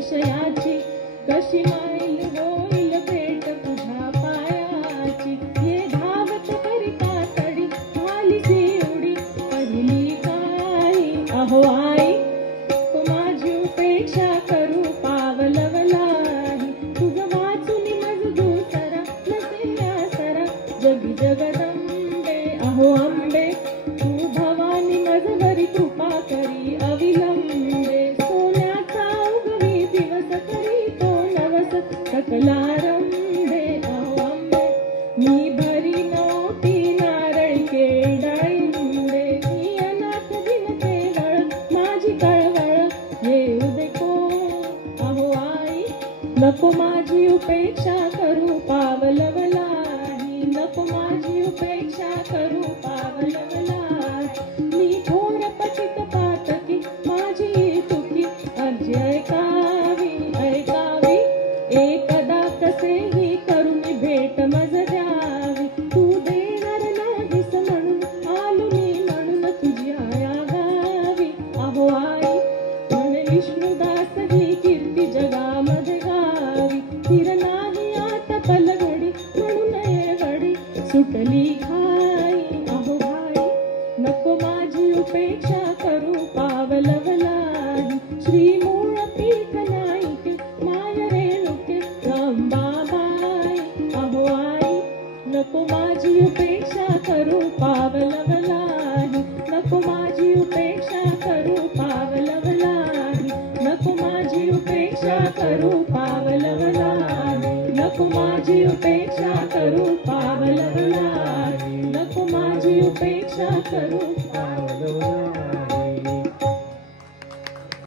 विषयाची, कशी माईल होईल भेट तुझ्या पायाची. ये धावत करिता तडी झालीची उडी पहिली काही. अहो आई तू माझी उपेक्षा करू पावलवलाही. तुझं वाचून मज दुसरा नसे आसरा जगी जगदंबे. अहो अंबे तू भवानी मजवरी कृपा करी अविलंबे. सोन्याचा उगवी दिवस करी तो नवस सकलारंभे. अहो अंबे मी भरी नोटी नारळी डाळिंबे. मी अनाथ दिनते वळ माझी कळवळ येऊ दे कोण. अहो आई नको माझी उपेक्षा करू पावलवलाही. नको माझी उपेक्षा करू पावलवलाही. मी थोर पतित पातकी माझी तुकी अर्जी ऐकावी ऐकावी. एकदा कसेही करू मी भेट मज द्यावी. तू देणार नाहीस म्हणून आलो मी म्हणून तुझी आया गावी. अहो आई म्हणे विष्णुदास ही कीर्ती जगामध्ये गावी. स्थिर नाही आता पलघडी म्हणून येळवडी सुटली घाई. अहो भाई नको माझी उपेक्षा करू पावलवलाही. श्री मूळ पीठ नाईके माय रेणुके रंबाबाई. अहो आई नको माझी उपेक्षा करू पावलवलाही. नको माझी उपेक्षा करू पावलवलाही. नको माझी उपेक्षा करू पावलवलाही. नको माझी उपेक्षा करू पावलवलाही. नको माझी उपेक्षा करू पावलवलाही.